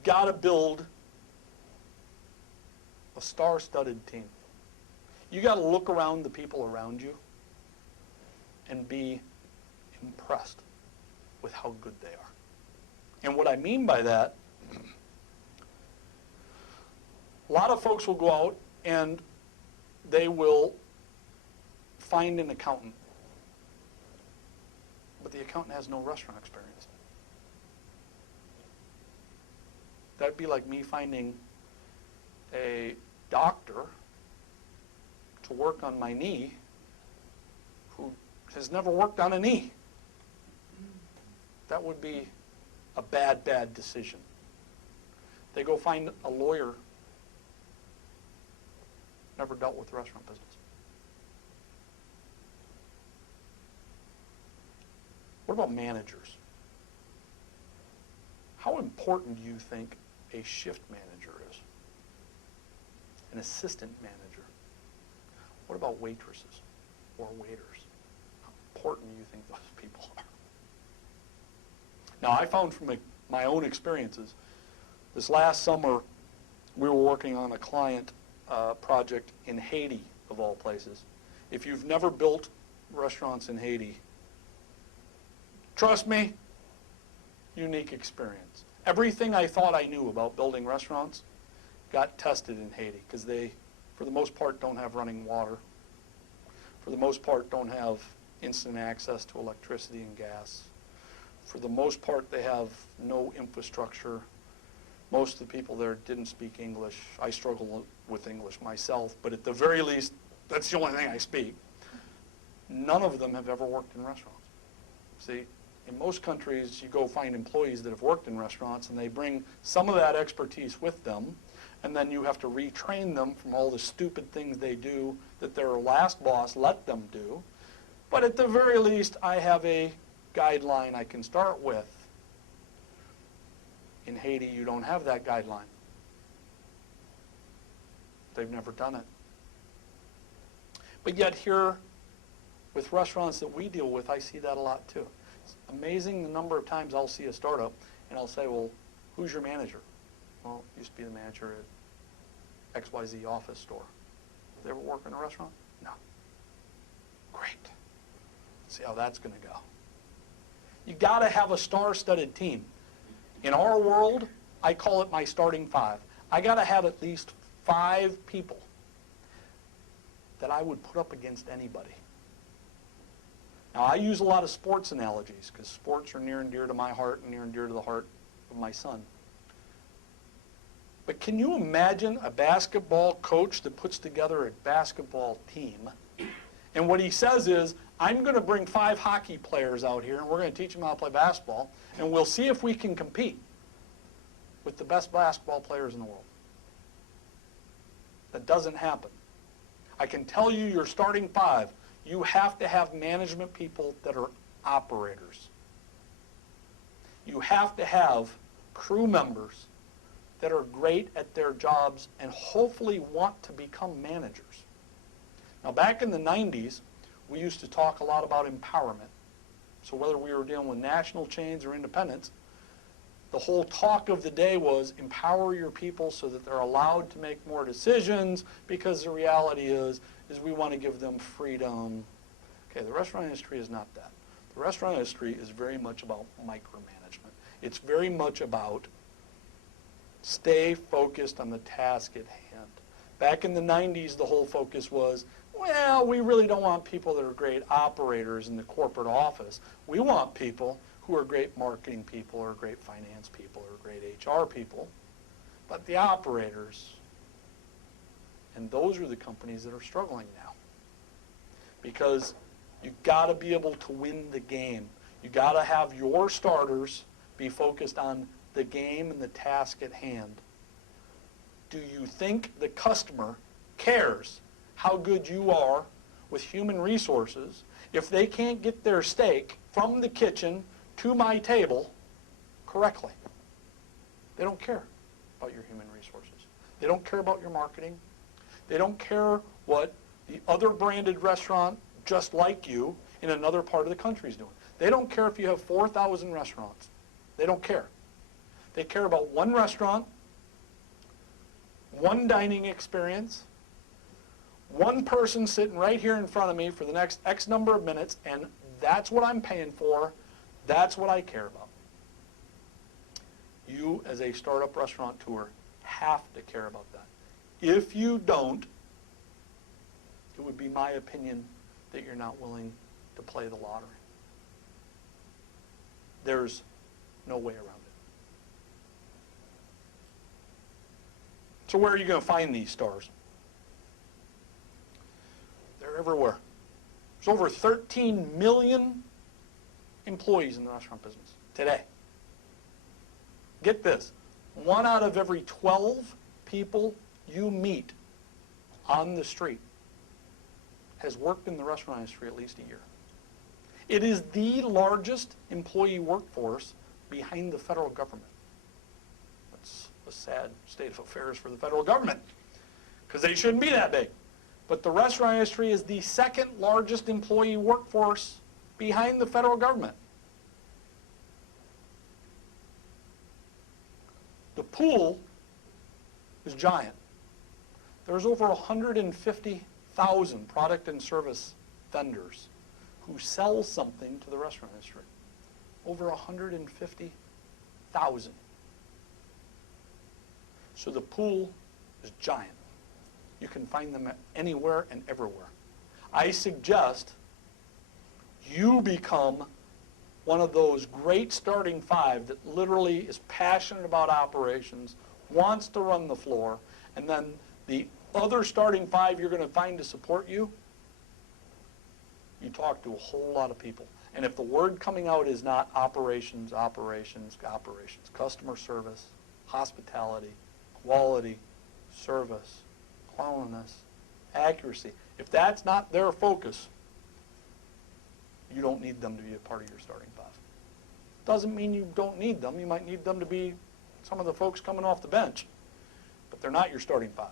You've got to build a star-studded team. You got to look around the people around you and be impressed with how good they are. And what I mean by that, a lot of folks will go out and they will find an accountant, but the accountant has no restaurant experience. That'd be like me finding a doctor to work on my knee who has never worked on a knee. That would be a bad, bad decision. They go find a lawyer, never dealt with the restaurant business. What about managers? How important do you think a shift manager is? An assistant manager? What about waitresses or waiters? How important do you think those people are? Now, I found from my own experiences, this last summer, we were working on a client project in Haiti, of all places. If you've never built restaurants in Haiti, trust me, unique experience. Everything I thought I knew about building restaurants got tested in Haiti because they, for the most part, don't have running water. For the most part, don't have instant access to electricity and gas. For the most part, they have no infrastructure. Most of the people there didn't speak English. I struggle with English myself, but at the very least, that's the only thing I speak. None of them have ever worked in restaurants. See, in most countries, you go find employees that have worked in restaurants, and they bring some of that expertise with them, and then you have to retrain them from all the stupid things they do that their last boss let them do. But at the very least, I have a guideline I can start with. In Haiti, you don't have that guideline. They've never done it. But yet here, with restaurants that we deal with, I see that a lot too. It's amazing the number of times I'll see a startup and I'll say, well, who's your manager? Well, used to be the manager at XYZ office store. They ever work in a restaurant? No. Great. See how that's going to go. You got to have a star-studded team. In our world, I call it my starting five. I got to have at least 5 people that I would put up against anybody. Now, I use a lot of sports analogies because sports are near and dear to my heart and near and dear to the heart of my son. But can you imagine a basketball coach that puts together a basketball team, and what he says is, I'm going to bring 5 hockey players out here, and we're going to teach them how to play basketball, and we'll see if we can compete with the best basketball players in the world. That doesn't happen. I can tell you your starting 5, you have to have management people that are operators. You have to have crew members that are great at their jobs and hopefully want to become managers. Now, back in the 90s, we used to talk a lot about empowerment. So whether we were dealing with national chains or independents, the whole talk of the day was empower your people so that they're allowed to make more decisions, because the reality is we want to give them freedom. Okay, the restaurant industry is not that. The restaurant industry is very much about micromanagement. It's very much about stay focused on the task at hand. Back in the 90s, the whole focus was, well, we really don't want people that are great operators in the corporate office. We want people who are great marketing people or great finance people or great HR people. But the operators, and those are the companies that are struggling now. Because you've got to be able to win the game. You've got to have your starters be focused on the game and the task at hand. Do you think the customer cares how good you are with human resources if they can't get their steak from the kitchen to my table correctly? They don't care about your human resources. They don't care about your marketing. They don't care what the other branded restaurant just like you in another part of the country is doing. They don't care if you have 4,000 restaurants. They don't care. They care about one restaurant, one dining experience, one person sitting right here in front of me for the next X number of minutes, and that's what I'm paying for. That's what I care about. You, as a startup restaurateur, have to care about that. If you don't, it would be my opinion that you're not willing to play the lottery. There's no way around it. So where are you going to find these stars? They're everywhere. There's over 13 million employees in the restaurant business today. Get this, 1 out of every 12 people you meet on the street has worked in the restaurant industry at least a year. It is the largest employee workforce behind the federal government. That's a sad state of affairs for the federal government, because they shouldn't be that big. But the restaurant industry is the second largest employee workforce behind the federal government. The pool is giant. There's over 150,000 product and service vendors who sell something to the restaurant industry. Over 150,000. So the pool is giant. You can find them anywhere and everywhere. I suggest you become one of those great starting 5 that literally is passionate about operations, wants to run the floor, and then the other starting 5 you're going to find to support you, you talk to a whole lot of people. And if the word coming out is not operations, operations, operations, customer service, hospitality, quality, service, cleanliness, accuracy, if that's not their focus, you don't need them to be a part of your starting 5. Doesn't mean you don't need them. You might need them to be some of the folks coming off the bench, but they're not your starting 5.